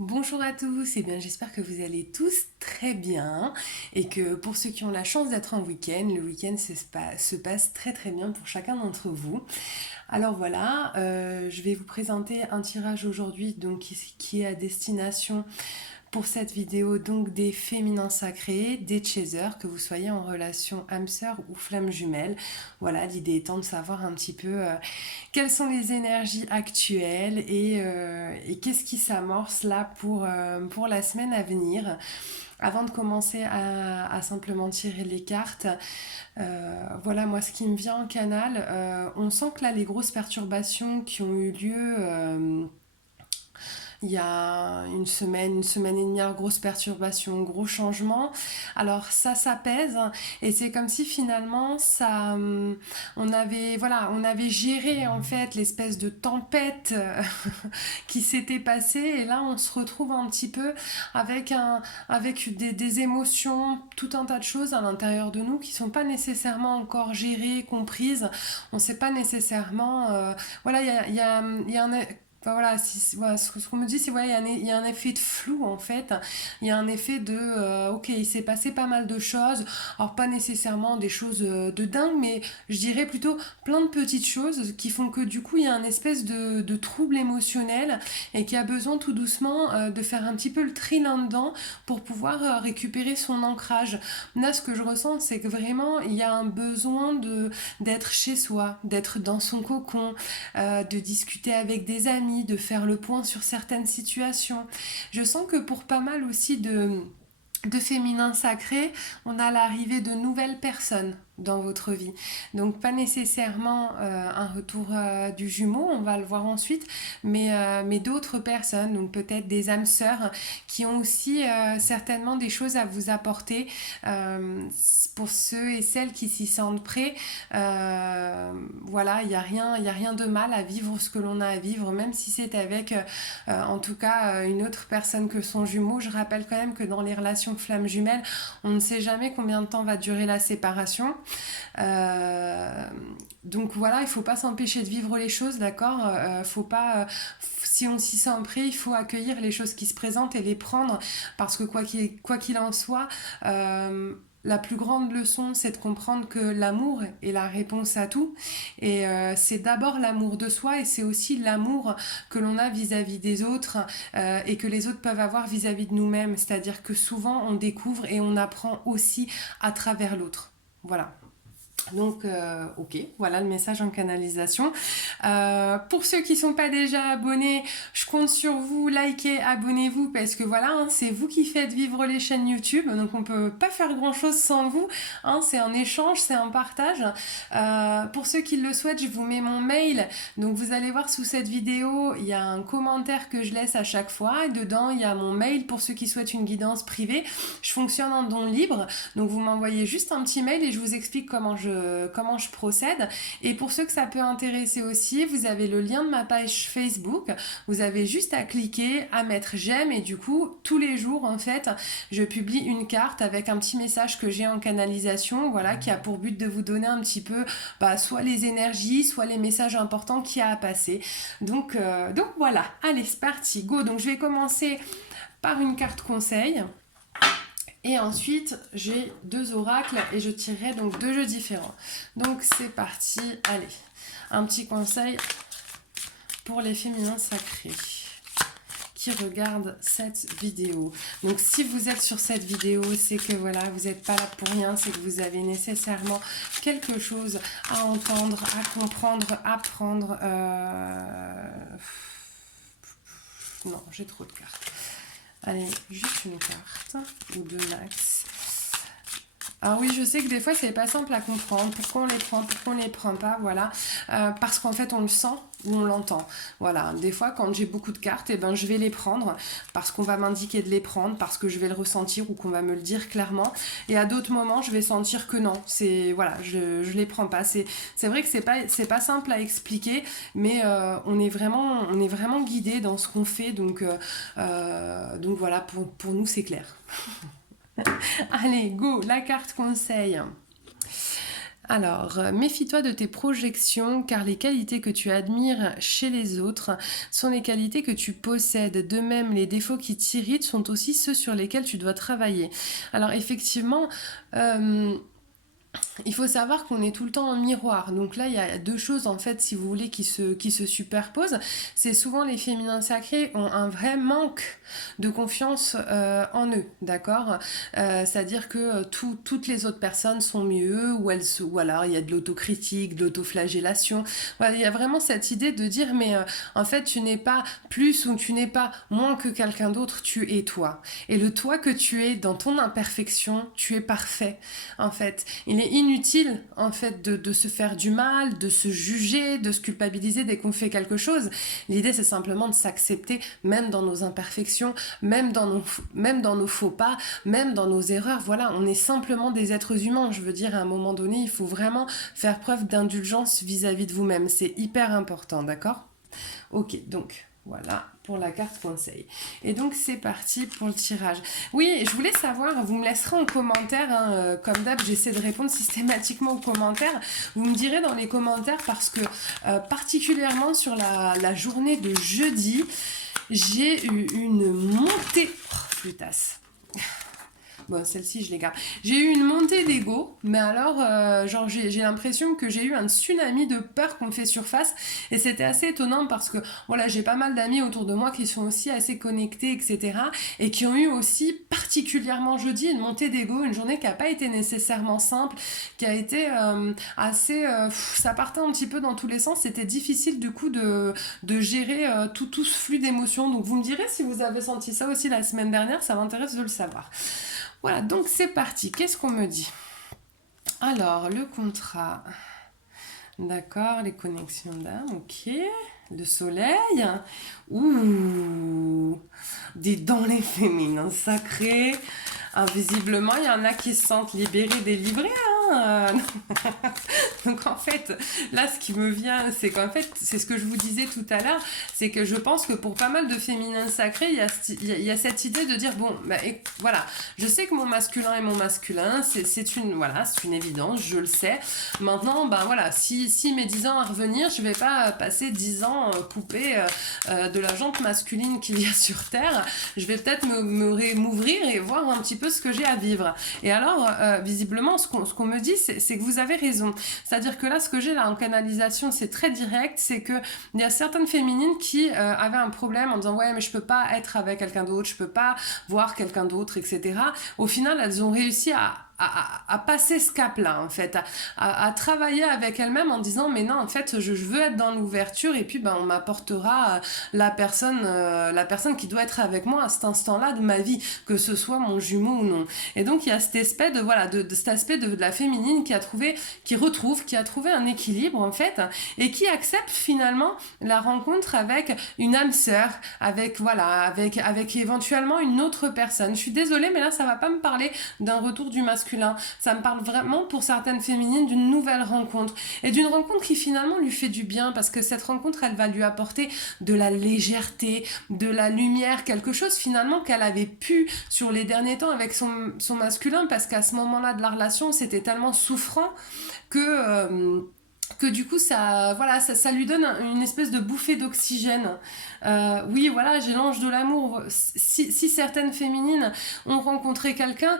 Bonjour à tous, et bien j'espère que vous allez tous très bien et que pour ceux qui ont la chance d'être en week-end, le week-end se passe très très bien pour chacun d'entre vous. Alors voilà, je vais vous présenter un tirage aujourd'hui donc qui est à destination pour cette vidéo donc des féminins sacrés, des chasers, que vous soyez en relation âme sœur ou flamme jumelle. Voilà, l'idée étant de savoir un petit peu quelles sont les énergies actuelles et qu'est-ce qui s'amorce là pour la semaine à venir. Avant de commencer à simplement tirer les cartes, voilà moi ce qui me vient en canal, on sent que là les grosses perturbations qui ont eu lieu il y a une semaine et demie, grosse perturbation, gros changement. Alors ça s'apaise et c'est comme si finalement on avait géré en fait l'espèce de tempête qui s'était passée et là on se retrouve un petit peu avec des émotions, tout un tas de choses à l'intérieur de nous qui sont pas nécessairement encore gérées, comprises. On sait pas nécessairement, voilà, il y a un enfin, voilà, voilà, ce qu'on me dit, c'est ouais, il y a un effet de flou en fait. Il y a un effet de ok, il s'est passé pas mal de choses. Alors, pas nécessairement des choses de dingue, mais je dirais plutôt plein de petites choses qui font que du coup, il y a un espèce de trouble émotionnel et qui a besoin tout doucement de faire un petit peu le tri là-dedans pour pouvoir récupérer son ancrage. Là, ce que je ressens, c'est que vraiment, il y a un besoin d'être chez soi, d'être dans son cocon, de discuter avec des amis, de faire le point sur certaines situations. Je sens que pour pas mal aussi de féminin sacré, on a l'arrivée de nouvelles personnes dans votre vie. Donc pas nécessairement un retour du jumeau, on va le voir ensuite, mais d'autres personnes, donc peut-être des âmes sœurs qui ont aussi certainement des choses à vous apporter pour ceux et celles qui s'y sentent prêts. Voilà, il y a rien de mal à vivre ce que l'on a à vivre, même si c'est avec en tout cas une autre personne que son jumeau. Je rappelle quand même que dans les relations flammes jumelles, on ne sait jamais combien de temps va durer la séparation. Euh, donc voilà, il faut pas s'empêcher de vivre les choses, d'accord. Faut pas, si on s'y sent prêt, il faut accueillir les choses qui se présentent et les prendre, parce que quoi qu'il en soit, la plus grande leçon, c'est de comprendre que l'amour est la réponse à tout. Et c'est d'abord l'amour de soi et c'est aussi l'amour que l'on a vis-à-vis des autres et que les autres peuvent avoir vis-à-vis de nous-mêmes. C'est-à-dire que souvent, on découvre et on apprend aussi à travers l'autre. Voilà. Donc, ok, voilà le message en canalisation. Pour ceux qui ne sont pas déjà abonnés, je compte sur vous, likez, abonnez-vous, parce que voilà, hein, c'est vous qui faites vivre les chaînes YouTube, donc on ne peut pas faire grand-chose sans vous. Hein, c'est un échange, c'est un partage. Pour ceux qui le souhaitent, je vous mets mon mail. Donc vous allez voir sous cette vidéo, il y a un commentaire que je laisse à chaque fois. Et dedans, il y a mon mail pour ceux qui souhaitent une guidance privée. Je fonctionne en don libre, donc vous m'envoyez juste un petit mail et je vous explique comment je procède. Et pour ceux que ça peut intéresser aussi, vous avez le lien de ma page Facebook. Vous avez juste à cliquer, à mettre j'aime et du coup, tous les jours, en fait, je publie une carte avec un petit message que j'ai en canalisation, voilà, qui a pour but de vous donner un petit peu, soit les énergies, soit les messages importants qu'il y a à passer. Donc voilà, allez, c'est parti, go. Donc je vais commencer par une carte conseil. Et ensuite, j'ai deux oracles et je tirerai donc deux jeux différents. Donc c'est parti, allez. Un petit conseil pour les féminins sacrés qui regardent cette vidéo. Donc si vous êtes sur cette vidéo, c'est que voilà, vous n'êtes pas là pour rien, c'est que vous avez nécessairement quelque chose à entendre, à comprendre, à apprendre. Non, j'ai trop de cartes. Allez, juste une carte ou deux max. Alors oui, je sais que des fois, c'est pas simple à comprendre. Pourquoi on les prend, pourquoi on les prend pas, voilà. Parce qu'en fait, on le sent ou on l'entend. Voilà. Des fois, quand j'ai beaucoup de cartes, eh ben, je vais les prendre parce qu'on va m'indiquer de les prendre, parce que je vais le ressentir ou qu'on va me le dire clairement. Et à d'autres moments, je vais sentir que non. C'est voilà, je les prends pas. C'est vrai que c'est pas simple à expliquer, mais on est vraiment guidé dans ce qu'on fait. Donc voilà, pour nous, c'est clair. Allez, go, la carte conseil. Alors, méfie-toi de tes projections, car les qualités que tu admires chez les autres sont les qualités que tu possèdes. De même, les défauts qui t'irritent sont aussi ceux sur lesquels tu dois travailler. Alors, effectivement, euh, il faut savoir qu'on est tout le temps en miroir. Donc là, il y a deux choses, en fait, si vous voulez, qui se superposent. C'est souvent les féminins sacrés ont un vrai manque de confiance en eux, d'accord. C'est-à-dire que toutes les autres personnes sont mieux, ou alors il y a de l'autocritique, de l'autoflagellation. Voilà, il y a vraiment cette idée de dire, mais en fait, tu n'es pas plus ou tu n'es pas moins que quelqu'un d'autre, tu es toi. Et le toi que tu es dans ton imperfection, tu es parfait, en fait. Il est inutile en fait de se faire du mal, de se juger, de se culpabiliser dès qu'on fait quelque chose. L'idée c'est simplement de s'accepter même dans nos imperfections, même dans nos faux pas, même dans nos erreurs. Voilà, on est simplement des êtres humains. Je veux dire, à un moment donné, il faut vraiment faire preuve d'indulgence vis-à-vis de vous-même. C'est hyper important, d'accord? Ok, donc voilà pour la carte conseil. Et donc c'est parti pour le tirage. Oui, je voulais savoir, vous me laisserez en commentaire, hein, comme d'hab, j'essaie de répondre systématiquement aux commentaires. Vous me direz dans les commentaires parce que particulièrement sur la journée de jeudi, j'ai eu une montée. Oh, flûtasse. Bon, celle-ci, je les garde. J'ai eu une montée d'ego, mais alors, genre, j'ai l'impression que j'ai eu un tsunami de peur qu'on me fait surface. Et c'était assez étonnant parce que, voilà, j'ai pas mal d'amis autour de moi qui sont aussi assez connectés, etc. Et qui ont eu aussi, particulièrement jeudi, une montée d'ego, une journée qui n'a pas été nécessairement simple, qui a été assez... ça partait un petit peu dans tous les sens. C'était difficile, du coup, de gérer tout ce flux d'émotions. Donc, vous me direz si vous avez senti ça aussi la semaine dernière, ça m'intéresse de le savoir. Voilà, donc c'est parti. Qu'est-ce qu'on me dit? Alors, le contrat. D'accord, les connexions d'âme, ok. Le soleil. Ouh, des dents les féminins sacrés. Visiblement, il y en a qui se sentent libérés, délivrés. Hein. Donc en fait, là, ce qui me vient, c'est qu'en fait, c'est ce que je vous disais tout à l'heure, c'est que je pense que pour pas mal de féminins sacrés, il y a cette idée de dire, bon, bah, voilà, je sais que mon masculin est mon masculin, c'est une évidence, je le sais. Maintenant, ben voilà, si mes 10 ans à revenir, je vais pas passer 10 ans poupée de la jante masculine qu'il y a sur Terre. Je vais peut-être m'ouvrir et voir un petit peu ce que j'ai à vivre. Et alors, visiblement, ce qu'on me dit, c'est que vous avez raison. C'est-à-dire que là, ce que j'ai là en canalisation, c'est très direct. C'est qu'il y a certaines féminines qui avaient un problème en disant « Ouais, mais je peux pas être avec quelqu'un d'autre, je peux pas voir quelqu'un d'autre, etc. » Au final, elles ont réussi à passer ce cap-là, en fait, à travailler avec elle-même en disant mais non, en fait, je veux être dans l'ouverture et puis ben, on m'apportera la personne qui doit être avec moi à cet instant-là de ma vie, que ce soit mon jumeau ou non. Et donc il y a cet aspect de voilà de cet aspect de la féminine qui a trouvé un équilibre en fait et qui accepte finalement la rencontre avec une âme sœur, avec éventuellement une autre personne. Je suis désolée, mais là ça va pas me parler d'un retour du masculin. Ça me parle vraiment pour certaines féminines d'une nouvelle rencontre et d'une rencontre qui finalement lui fait du bien parce que cette rencontre elle va lui apporter de la légèreté, de la lumière, quelque chose finalement qu'elle avait pu sur les derniers temps avec son masculin parce qu'à ce moment-là de la relation c'était tellement souffrant que du coup ça lui donne une espèce de bouffée d'oxygène. Oui, voilà, j'ai l'ange de l'amour. Si certaines féminines ont rencontré quelqu'un,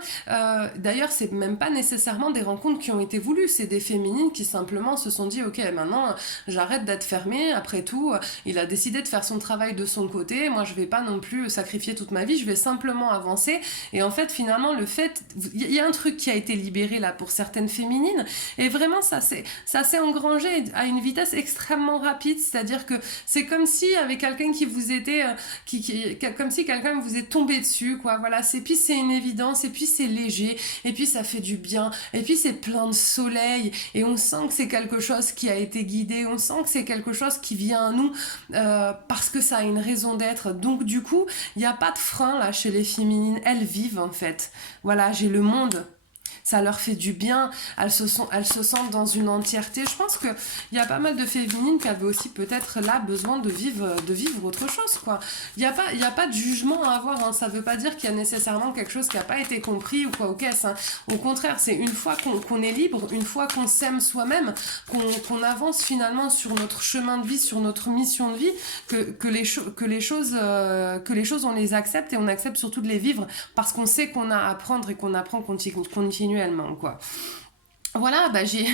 d'ailleurs c'est même pas nécessairement des rencontres qui ont été voulues, c'est des féminines qui simplement se sont dit ok, maintenant j'arrête d'être fermée, après tout il a décidé de faire son travail de son côté, moi je vais pas non plus sacrifier toute ma vie, je vais simplement avancer. Et en fait finalement il y a un truc qui a été libéré là pour certaines féminines et vraiment ça s'est engrangé à une vitesse extrêmement rapide, c'est-à-dire que c'est comme si avec quelqu'un qui vous était comme si quelqu'un vous est tombé dessus quoi, voilà, puis c'est une évidence et puis c'est léger et puis ça fait du bien et puis c'est plein de soleil et on sent que c'est quelque chose qui a été guidé, on sent que c'est quelque chose qui vient à nous parce que ça a une raison d'être. Donc du coup il n'y a pas de frein là chez les féminines, elles vivent en fait. Voilà, j'ai le monde. ça leur fait du bien, elles se sentent dans une entièreté. Je pense qu'il y a pas mal de féminines qui avaient aussi peut-être là besoin de vivre autre chose, quoi. Il y a pas de jugement à avoir, hein. Ça veut pas dire qu'il y a nécessairement quelque chose qui n'a pas été compris ou quoi ou qu'est-ce, hein. Au contraire, c'est une fois qu'on est libre, une fois qu'on s'aime soi-même, qu'on avance finalement sur notre chemin de vie, sur notre mission de vie, que les choses, on les accepte et on accepte surtout de les vivre parce qu'on sait qu'on a à apprendre et qu'on apprend continuellement, quoi. Voilà, bah j'ai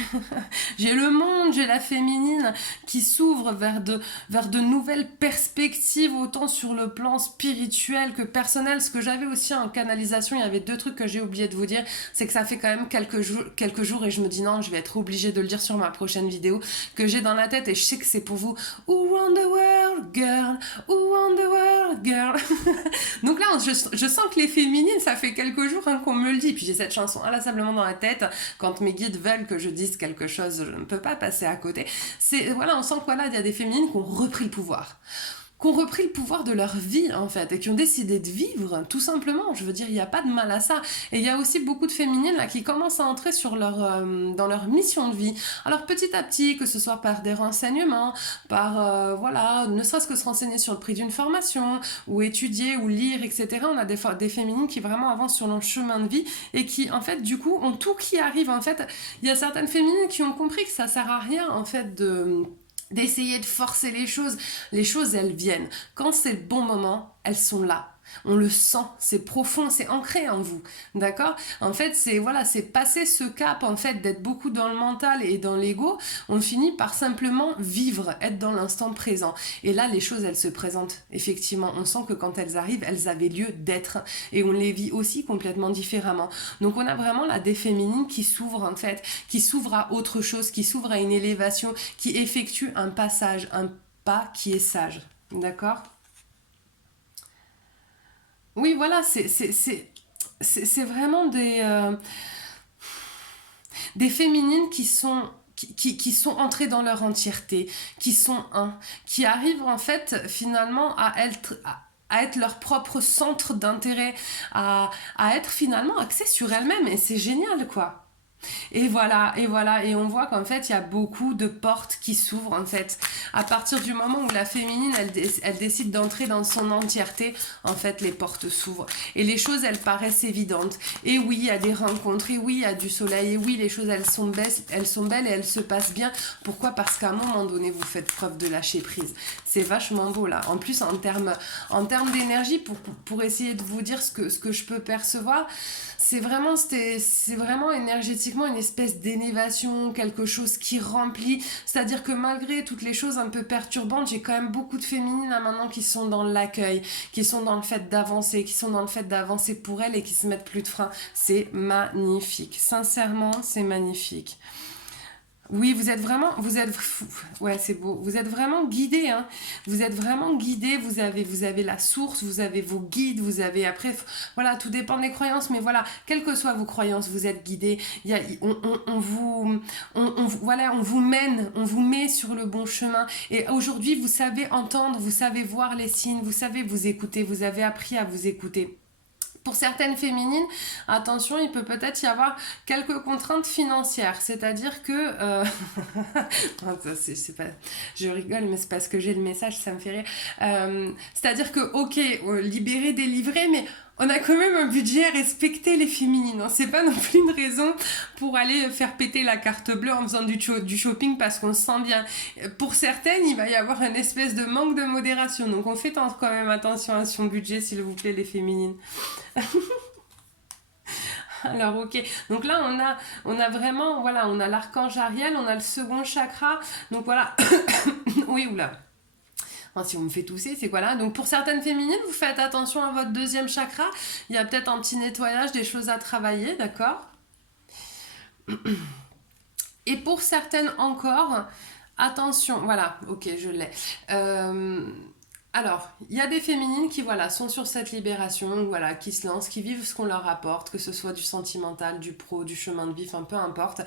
j'ai le monde, j'ai la féminine qui s'ouvre vers de nouvelles perspectives, autant sur le plan spirituel que personnel. Ce que j'avais aussi en canalisation, il y avait deux trucs que j'ai oublié de vous dire, c'est que ça fait quand même quelques jours et je me dis non, je vais être obligée de le dire sur ma prochaine vidéo, que j'ai dans la tête et je sais que c'est pour vous. Who won the world, girl? Who won the world, girl? Donc là, je sens que les féminines, ça fait quelques jours hein, qu'on me le dit, puis j'ai cette chanson inlassablement dans la tête, quand mes guides veulent que je dise quelque chose, je ne peux pas passer à côté. Voilà, on sent que voilà, il y a des féminines qui ont repris le pouvoir. Qui ont repris le pouvoir de leur vie en fait et qui ont décidé de vivre tout simplement. Je veux dire, il n'y a pas de mal à ça. Et il y a aussi beaucoup de féminines là qui commencent à entrer dans leur mission de vie. Alors petit à petit, que ce soit par des renseignements, par voilà, ne serait-ce que se renseigner sur le prix d'une formation ou étudier ou lire, etc. On a des féminines qui vraiment avancent sur leur chemin de vie et qui en fait du coup ont tout qui arrive. En fait, il y a certaines féminines qui ont compris que ça sert à rien en fait d'essayer de forcer les choses. Les choses, elles viennent. Quand c'est le bon moment, elles sont là. On le sent, c'est profond, c'est ancré en vous, d'accord? En fait, c'est passer ce cap en fait d'être beaucoup dans le mental et dans l'ego. On finit par simplement vivre, être dans l'instant présent. Et là, les choses, elles se présentent. Effectivement, on sent que quand elles arrivent, elles avaient lieu d'être et on les vit aussi complètement différemment. Donc, on a vraiment là des féminines qui s'ouvrent en fait, qui s'ouvrent à autre chose, qui s'ouvrent à une élévation, qui effectuent un passage, un pas qui est sage, d'accord? Oui, voilà, c'est vraiment des féminines qui sont entrées dans leur entièreté, qui sont un, qui arrivent en fait finalement à être leur propre centre d'intérêt, à être finalement axées sur elles-mêmes. Et c'est génial, quoi. Et on voit qu'en fait, il y a beaucoup de portes qui s'ouvrent, en fait. À partir du moment où la féminine, elle décide d'entrer dans son entièreté, en fait, les portes s'ouvrent. Et les choses, elles paraissent évidentes. Et oui, il y a des rencontres, et oui, il y a du soleil, et oui, les choses, elles sont belles et elles se passent bien. Pourquoi? Parce qu'à un moment donné, vous faites preuve de lâcher prise. C'est vachement beau, là. En plus, en termes d'énergie, pour essayer de vous dire ce que je peux percevoir, c'est vraiment énergétiquement une espèce d'élévation, quelque chose qui remplit. C'est-à-dire que malgré toutes les choses un peu perturbantes, j'ai quand même beaucoup de féminines là maintenant qui sont dans l'accueil, qui sont dans le fait d'avancer, qui sont dans le fait d'avancer pour elles et qui se mettent plus de frein. C'est magnifique. Sincèrement, c'est magnifique. Oui, ouais, c'est beau. Vous êtes vraiment guidé, hein. Vous êtes vraiment guidé. Vous avez la source, vous avez vos guides, vous avez après, voilà, tout dépend des croyances, mais voilà, quelles que soient vos croyances, vous êtes guidé. Voilà, on vous met sur le bon chemin. Et aujourd'hui, vous savez entendre, vous savez voir les signes, vous savez vous écouter, vous avez appris à vous écouter. Pour certaines féminines, attention, il peut peut-être y avoir quelques contraintes financières. C'est-à-dire que... c'est pas, je rigole, mais c'est parce que j'ai le message, ça me fait rire. C'est-à-dire que, ok, libérer, délivrer, mais on a quand même un budget à respecter, les féminines. Hein. C'est pas non plus une raison pour aller faire péter la carte bleue en faisant du shopping parce qu'on se sent bien. Pour certaines, il va y avoir une espèce de manque de modération. Donc on fait quand même attention à son budget, s'il vous plaît, les féminines. Alors ok, donc là on a vraiment, voilà, on a l'archange Ariel, on a le second chakra, donc voilà, oui, oula. Enfin, si on me fait tousser, c'est quoi là? Donc pour certaines féminines, vous faites attention à votre deuxième chakra. Il y a peut-être un petit nettoyage, des choses à travailler, d'accord? Et pour certaines encore, attention, voilà, ok, je l'ai. Alors, il y a des féminines qui voilà, sont sur cette libération, voilà, qui se lancent, qui vivent ce qu'on leur apporte, que ce soit du sentimental, du pro, du chemin de vie, enfin peu importe.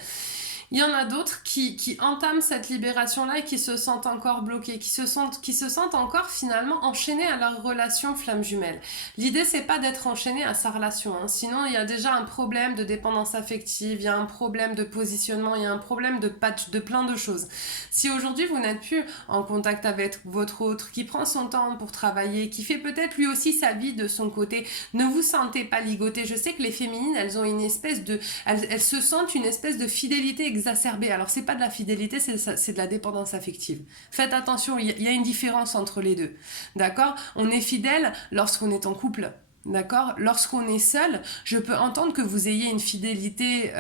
Il y en a d'autres qui entament cette libération-là et qui se sentent encore bloqués, qui se sentent encore finalement enchaînés à leur relation flamme jumelle. L'idée, c'est pas d'être enchaîné à sa relation, hein. Sinon, il y a déjà un problème de dépendance affective, il y a un problème de positionnement, il y a un problème de patch, de plein de choses. Si aujourd'hui, vous n'êtes plus en contact avec votre autre, qui prend son temps pour travailler, qui fait peut-être lui aussi sa vie de son côté, ne vous sentez pas ligoté. Je sais que les féminines, elles ont une espèce de... Elles se sentent une espèce de fidélité exacerbée. Alors, c'est pas de la fidélité, c'est de la dépendance affective. Faites attention, il y a une différence entre les deux. D'accord? On est fidèle lorsqu'on est en couple. D'accord? Lorsqu'on est seul, je peux entendre que vous ayez une fidélité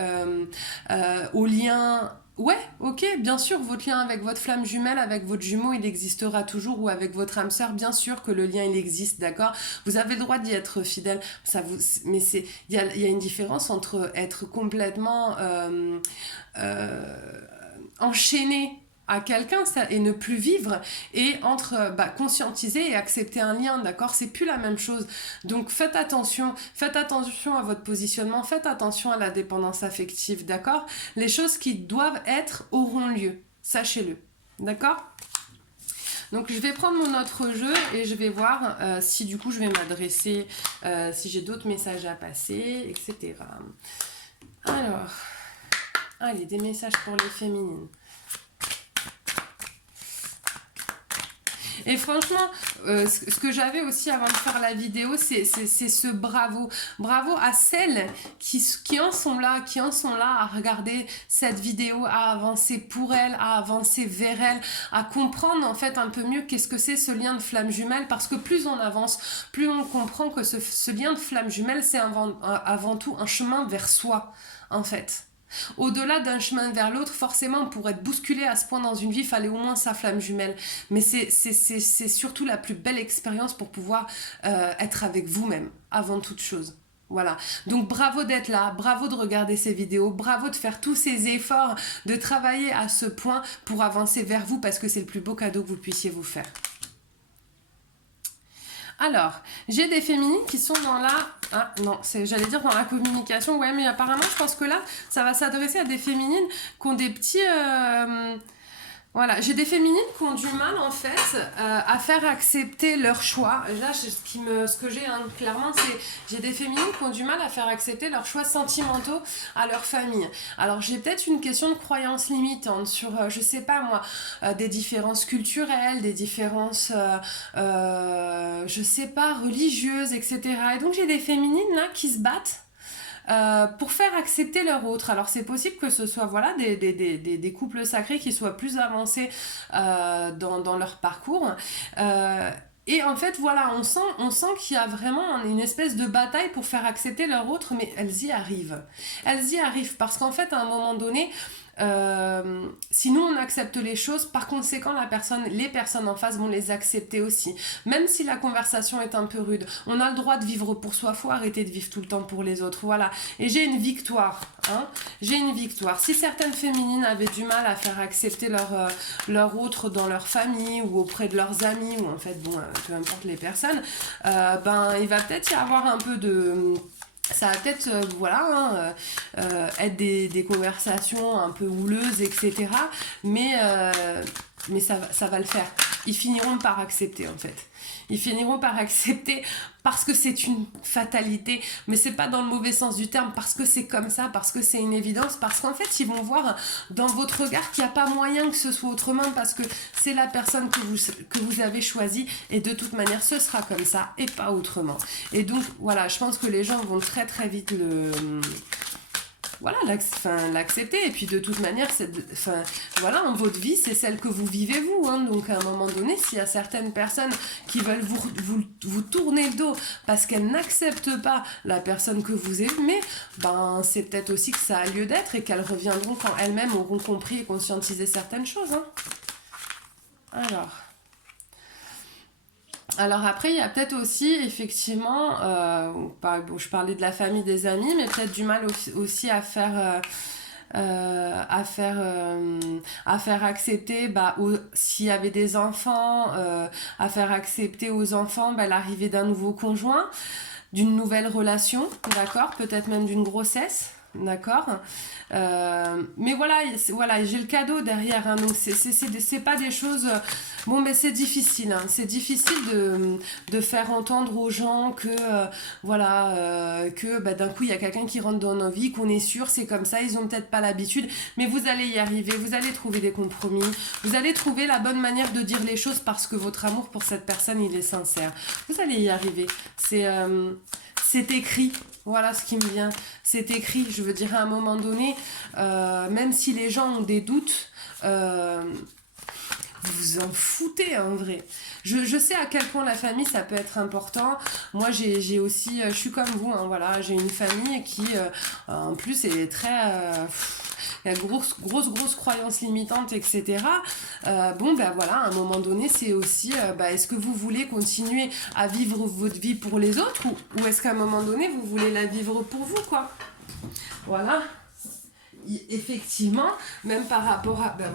au lien. Ouais, ok, bien sûr, votre lien avec votre flamme jumelle, avec votre jumeau, il existera toujours, ou avec votre âme sœur, bien sûr que le lien, il existe, d'accord? Vous avez le droit d'y être fidèle, mais il y a une différence entre être complètement enchaîné à quelqu'un et ne plus vivre, et entre conscientiser et accepter un lien, d'accord? C'est plus la même chose. Donc faites attention à votre positionnement, faites attention à la dépendance affective, d'accord? Les choses qui doivent être auront lieu, sachez-le, d'accord? Donc je vais prendre mon autre jeu et je vais voir si du coup je vais m'adresser, si j'ai d'autres messages à passer, etc. Alors, allez, des messages pour les féminines. Et franchement, ce que j'avais aussi avant de faire la vidéo, c'est ce bravo. Bravo à celles qui en sont là, à regarder cette vidéo, à avancer pour elles, à avancer vers elles, à comprendre en fait un peu mieux qu'est-ce que c'est ce lien de flamme jumelle, parce que plus on avance, plus on comprend que ce lien de flamme jumelle, c'est avant tout un chemin vers soi, en fait. Au-delà d'un chemin vers l'autre, forcément, pour être bousculé à ce point dans une vie, il fallait au moins sa flamme jumelle. Mais c'est surtout la plus belle expérience pour pouvoir être avec vous-même, avant toute chose. Voilà. Donc bravo d'être là, bravo de regarder ces vidéos, bravo de faire tous ces efforts, de travailler à ce point pour avancer vers vous, parce que c'est le plus beau cadeau que vous puissiez vous faire. Alors, j'ai des féminines qui sont dans la... Ah non, j'allais dire dans la communication, ouais, mais apparemment, je pense que là, ça va s'adresser à des féminines qui ont des petits... Voilà, j'ai des féminines qui ont du mal en fait à faire accepter leur choix. Là, ce que j'ai clairement, c'est j'ai des féminines qui ont du mal à faire accepter leurs choix sentimentaux à leur famille. Alors j'ai peut-être une question de croyance limitante sur, je sais pas moi, des différences culturelles, des différences, je sais pas, religieuses, etc. Et donc j'ai des féminines là qui se battent pour faire accepter leur autre. Alors c'est possible que ce soit voilà, des couples sacrés qui soient plus avancés dans leur parcours. Et en fait, voilà, on sent qu'il y a vraiment une espèce de bataille pour faire accepter leur autre, mais elles y arrivent. Elles y arrivent parce qu'en fait, à un moment donné, si nous on accepte les choses, par conséquent les personnes en face vont les accepter aussi, même si la conversation est un peu rude. On a le droit de vivre pour soi, faut arrêter de vivre tout le temps pour les autres, voilà. Et j'ai une victoire, hein. J'ai une victoire. Si certaines féminines avaient du mal à faire accepter leur autre dans leur famille ou auprès de leurs amis, ou en fait bon, peu importe les personnes, il va peut-être y avoir un peu de... Ça va peut-être être des conversations un peu houleuses, etc. Mais ça va le faire. Ils finiront par accepter en fait. Ils finiront par accepter parce que c'est une fatalité, mais c'est pas dans le mauvais sens du terme, parce que c'est comme ça, parce que c'est une évidence, parce qu'en fait ils vont voir dans votre regard qu'il n'y a pas moyen que ce soit autrement, parce que c'est la personne que vous avez choisie, et de toute manière ce sera comme ça et pas autrement. Et donc voilà, je pense que les gens vont très très vite l'accepter, et puis de toute manière votre vie c'est celle que vous vivez vous, hein. Donc à un moment donné, s'il y a certaines personnes qui veulent vous tourner le dos parce qu'elles n'acceptent pas la personne que vous aimez, c'est peut-être aussi que ça a lieu d'être, et qu'elles reviendront quand elles-mêmes auront compris et conscientisé certaines choses, hein. Alors après, il y a peut-être aussi, effectivement, je parlais de la famille, des amis, mais peut-être du mal aussi à faire accepter, s'il y avait des enfants, à faire accepter aux enfants l'arrivée d'un nouveau conjoint, d'une nouvelle relation, d'accord, peut-être même d'une grossesse. d'accord. Mais voilà, voilà, j'ai le cadeau derrière, hein, donc c'est pas des choses... Bon, mais c'est difficile, hein, c'est difficile de faire entendre aux gens que, voilà, que bah, d'un coup, il y a quelqu'un qui rentre dans nos vies, qu'on est sûr, c'est comme ça, ils ont peut-être pas l'habitude, mais vous allez y arriver, vous allez trouver des compromis, vous allez trouver la bonne manière de dire les choses parce que votre amour pour cette personne, il est sincère. Vous allez y arriver. C'est écrit. Voilà ce qui me vient. C'est écrit. Je veux dire, à un moment donné, même si les gens ont des doutes, vous vous en foutez en vrai. Je sais à quel point la famille ça peut être important. Moi j'ai aussi, je suis comme vous, hein, voilà, j'ai une famille qui en plus est très... il y a grosse croyances limitantes, etc. Bon, ben voilà, à un moment donné, c'est aussi, est-ce que vous voulez continuer à vivre votre vie pour les autres ou est-ce qu'à un moment donné, vous voulez la vivre pour vous, quoi. Voilà. Effectivement, même par rapport à... Ben,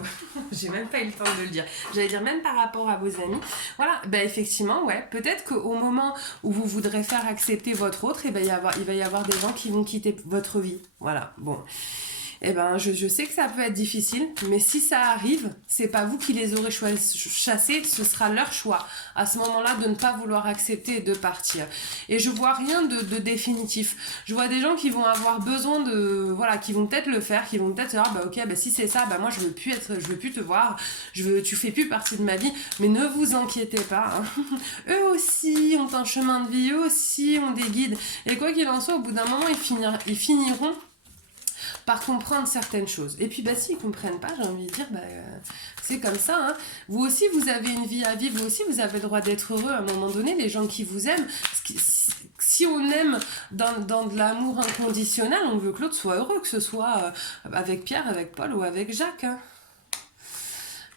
j'ai même pas eu le temps de le dire. J'allais dire même par rapport à vos amis. Voilà, ben effectivement, ouais. Peut-être qu'au moment où vous voudrez faire accepter votre autre, il va y avoir des gens qui vont quitter votre vie. Voilà, bon. Eh ben, je sais que ça peut être difficile, mais si ça arrive, c'est pas vous qui les aurez chassés, ce sera leur choix à ce moment-là de ne pas vouloir accepter et de partir. Et je vois rien de définitif. Je vois des gens qui vont avoir besoin de, voilà, qui vont peut-être le faire, qui vont peut-être dire, bah ok, bah si c'est ça, bah moi je veux plus te voir, tu fais plus partie de ma vie, mais ne vous inquiétez pas. Hein. Eux aussi ont un chemin de vie, eux aussi ont des guides. Et quoi qu'il en soit, au bout d'un moment, ils finiront par comprendre certaines choses. Et puis, s'ils ne comprennent pas, j'ai envie de dire, c'est comme ça. Hein. Vous aussi, vous avez une vie à vivre. Vous aussi, vous avez le droit d'être heureux. À un moment donné, les gens qui vous aiment, si on aime dans de l'amour inconditionnel, on veut que l'autre soit heureux, que ce soit avec Pierre, avec Paul ou avec Jacques. Hein.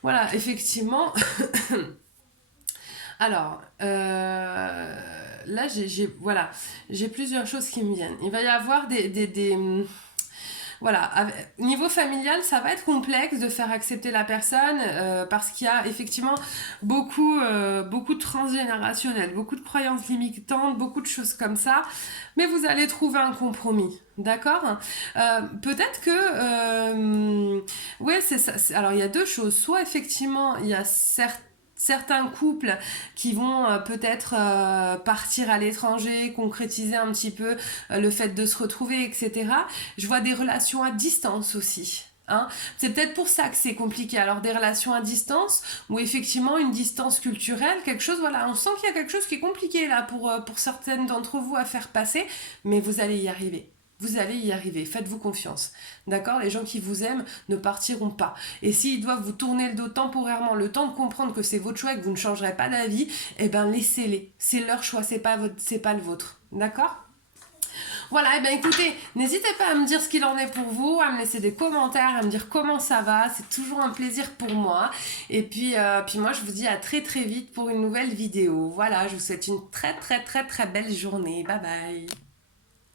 Voilà, effectivement. Alors, là, j'ai plusieurs choses qui me viennent. Il va y avoir voilà, niveau familial, ça va être complexe de faire accepter la personne parce qu'il y a effectivement beaucoup de transgénérationnel, beaucoup de croyances limitantes, beaucoup de choses comme ça, mais vous allez trouver un compromis, d'accord. Peut-être que, ouais, c'est ça. Alors il y a deux choses. Soit effectivement, il y a certains couples qui vont peut-être partir à l'étranger, concrétiser un petit peu le fait de se retrouver, etc. Je vois des relations à distance aussi. Hein. C'est peut-être pour ça que c'est compliqué. Alors des relations à distance, ou effectivement une distance culturelle, quelque chose, voilà, on sent qu'il y a quelque chose qui est compliqué là pour certaines d'entre vous à faire passer, mais vous allez y arriver. Vous allez y arriver, faites-vous confiance. D'accord. Les gens qui vous aiment ne partiront pas. Et s'ils doivent vous tourner le dos temporairement, le temps de comprendre que c'est votre choix et que vous ne changerez pas d'avis, eh ben laissez-les. C'est leur choix, c'est pas le vôtre. D'accord. Voilà, et ben écoutez, n'hésitez pas à me dire ce qu'il en est pour vous, à me laisser des commentaires, à me dire comment ça va. C'est toujours un plaisir pour moi. Et puis moi, je vous dis à très très vite pour une nouvelle vidéo. Voilà, je vous souhaite une très très très très belle journée. Bye bye.